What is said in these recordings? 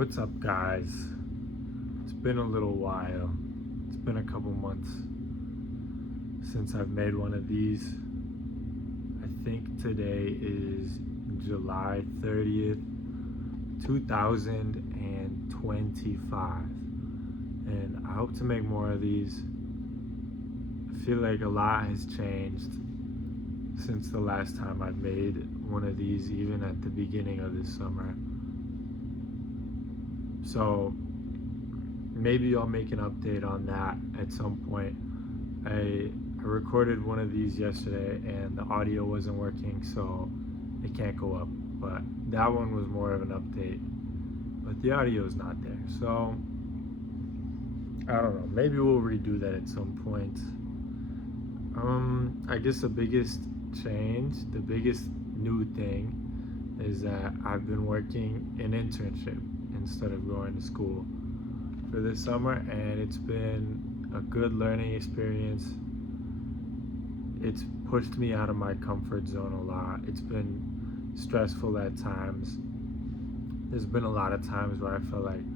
What's up, guys? It's been a little while. It's been a couple months since I've made one of these. I think today is July 30th, 2025. And I hope to make more of these. I feel like a lot has changed since the last time I made one of these, even at the beginning of this summer. So maybe I'll make an update on that at some point. I recorded one of these yesterday and the audio wasn't working, so it can't go up. But that one was more of an update. But the audio is not there. So I don't know. Maybe we'll redo that at some point. I guess the biggest change, the biggest new thing is that I've been working an internship instead of going to school for this summer, and it's been a good learning experience. It's pushed me out of my comfort zone a lot. It's been stressful at times. There's been a lot of times where I feel like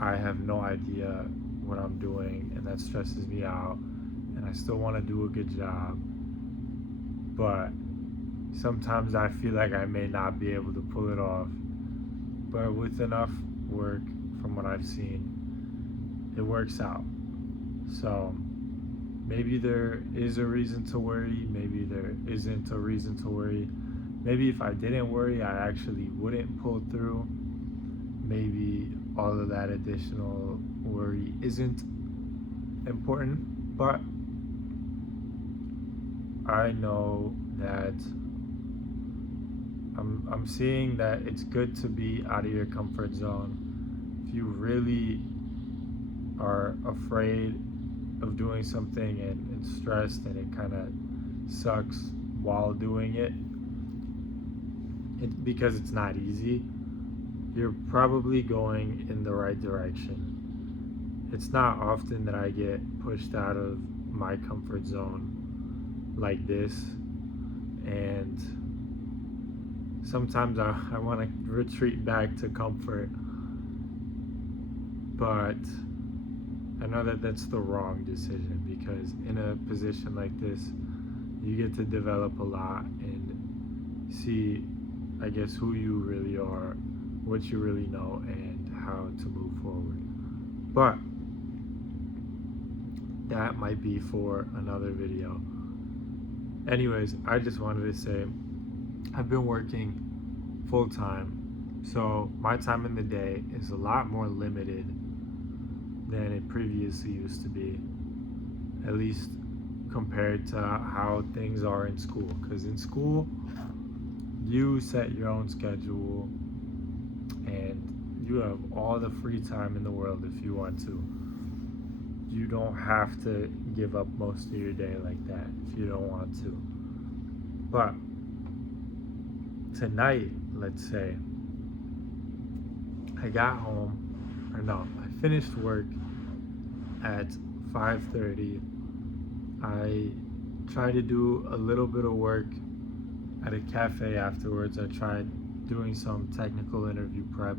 I have no idea what I'm doing, and that stresses me out, and I still want to do a good job, but sometimes I feel like I may not be able to pull it off. But with enough work, from what I've seen, it works out. So maybe there is a reason to worry, maybe there isn't a reason to worry. Maybe if I didn't worry, I actually wouldn't pull through. Maybe all of that additional worry isn't important, but I know that I'm seeing that it's good to be out of your comfort zone. If you really are afraid of doing something and stressed and it kind of sucks while doing it, because it's not easy, you're probably going in the right direction. It's not often that I get pushed out of my comfort zone like this, and sometimes I want to retreat back to comfort, but I know that that's the wrong decision, because in a position like this, you get to develop a lot and see, I guess, who you really are, what you really know, and how to move forward. But that might be for another video. Anyways, I just wanted to say I've been working full time, so my time in the day is a lot more limited than it previously used to be, at least compared to how things are in school. Because in school, you set your own schedule and you have all the free time in the world if you want to. You don't have to give up most of your day like that if you don't want to. But tonight, let's say, I got home, or no, I finished work at 5:30. I tried to do a little bit of work at a cafe afterwards. I tried doing some technical interview prep.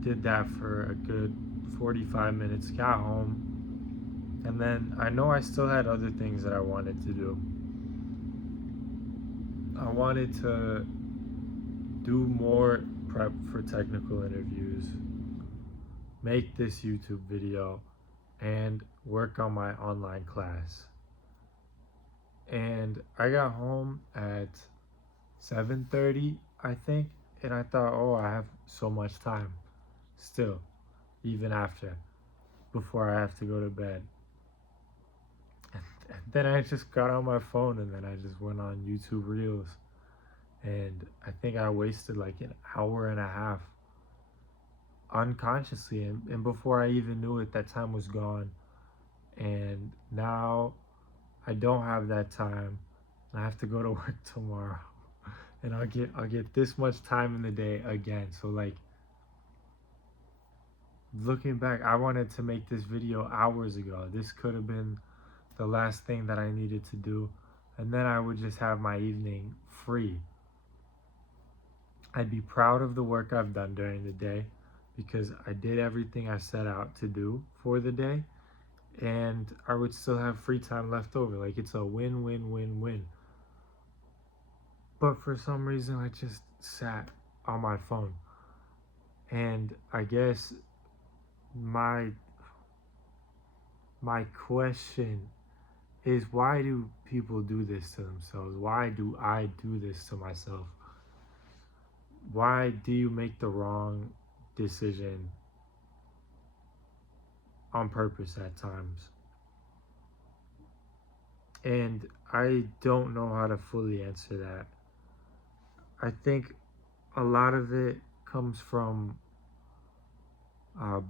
Did that for a good 45 minutes, got home, and then I know I still had other things that I wanted to do. I wanted to do more prep for technical interviews, make this YouTube video, and work on my online class. And I got home at 7:30, I think, and I thought, oh, I have so much time still, even after, before I have to go to bed. And then I just got on my phone and then I just went on YouTube Reels. And I think I wasted like an hour and a half unconsciously. And before I even knew it, that time was gone. And now I don't have that time. I have to go to work tomorrow. And I'll get this much time in the day again. So like, looking back, I wanted to make this video hours ago. This could have been the last thing that I needed to do, and then I would just have my evening free. I'd be proud of the work I've done during the day because I did everything I set out to do for the day, and I would still have free time left over. Like, it's a win win win win. But for some reason, I just sat on my phone. And I guess my my question is, why do people do this to themselves? Why do I do this to myself? Why do you make the wrong decision on purpose at times? And I don't know how to fully answer that. I think a lot of it comes from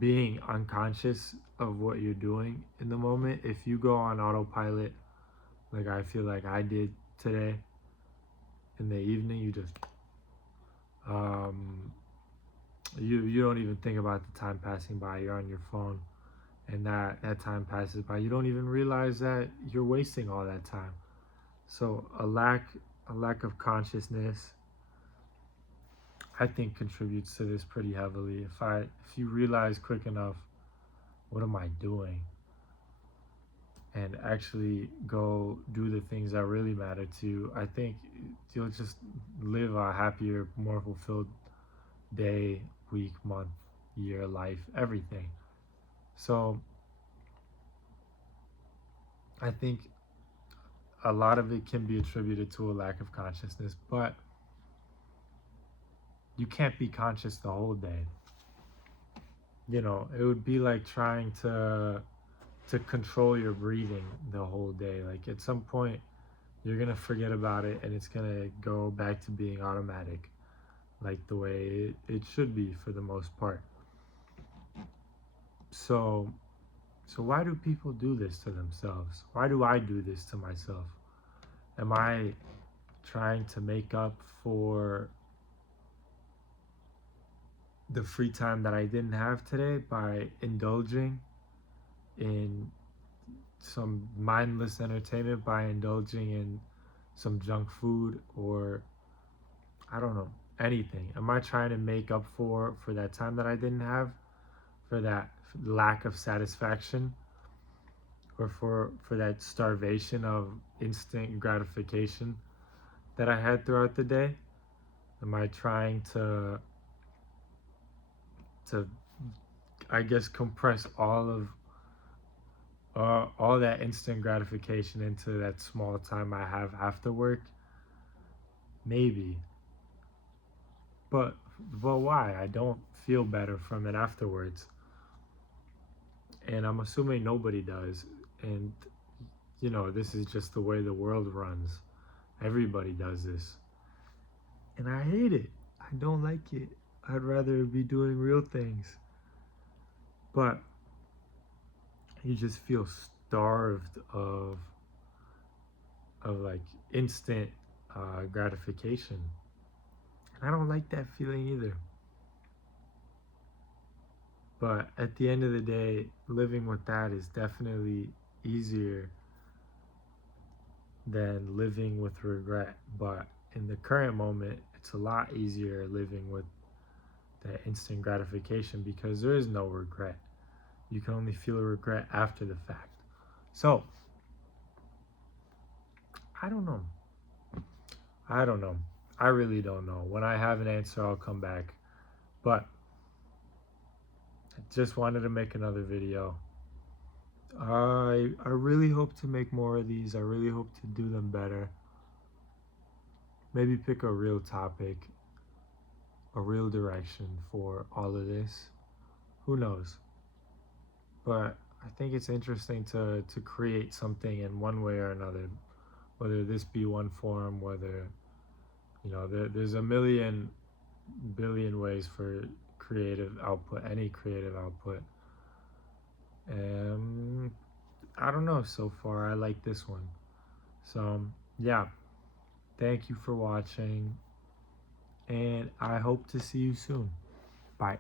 being unconscious of what you're doing in the moment. If you go on autopilot, like I feel like I did today in the evening, you just um, you don't even think about the time passing by. You're on your phone, and that time passes by. You don't even realize that you're wasting all that time. So a lack of consciousness, I think, contributes to this pretty heavily. If you realize quick enough, what am I doing, and actually go do the things that really matter to you, I think you'll just live a happier, more fulfilled day, week, month, year, life, everything. So I think a lot of it can be attributed to a lack of consciousness, but you can't be conscious the whole day. It would be like trying to control your breathing the whole day. Like, at some point you're gonna forget about it, and it's gonna go back to being automatic, like the way it should be for the most part. So why do people do this to themselves? Why do I do this to myself? Am I trying to make up for the free time that I didn't have today by indulging in some mindless entertainment, by indulging in some junk food, or I don't know, anything? Am I trying to make up for that time that I didn't have, for that lack of satisfaction, or for that starvation of instant gratification that I had throughout the day? Am I trying to I guess compress all that instant gratification into that small time I have after work? Maybe. But why? I don't feel better from it afterwards. And I'm assuming nobody does. And this is just the way the world runs. Everybody does this. And I hate it. I don't like it. I'd rather be doing real things. But you just feel starved of like instant gratification. And I don't like that feeling either. But at the end of the day, living with that is definitely easier than living with regret. But in the current moment, it's a lot easier living with that instant gratification because there is no regret. You can only feel a regret after the fact. So, I don't know. I don't know. I really don't know. When I have an answer, I'll come back. But I just wanted to make another video. I really hope to make more of these. I really hope to do them better. Maybe pick a real topic, a real direction for all of this. Who knows? But I think it's interesting to create something in one way or another, whether this be one form, whether there's a million billion ways for creative output, any creative output. I don't know, so far I like this one. So yeah, thank you for watching, and I hope to see you soon. Bye.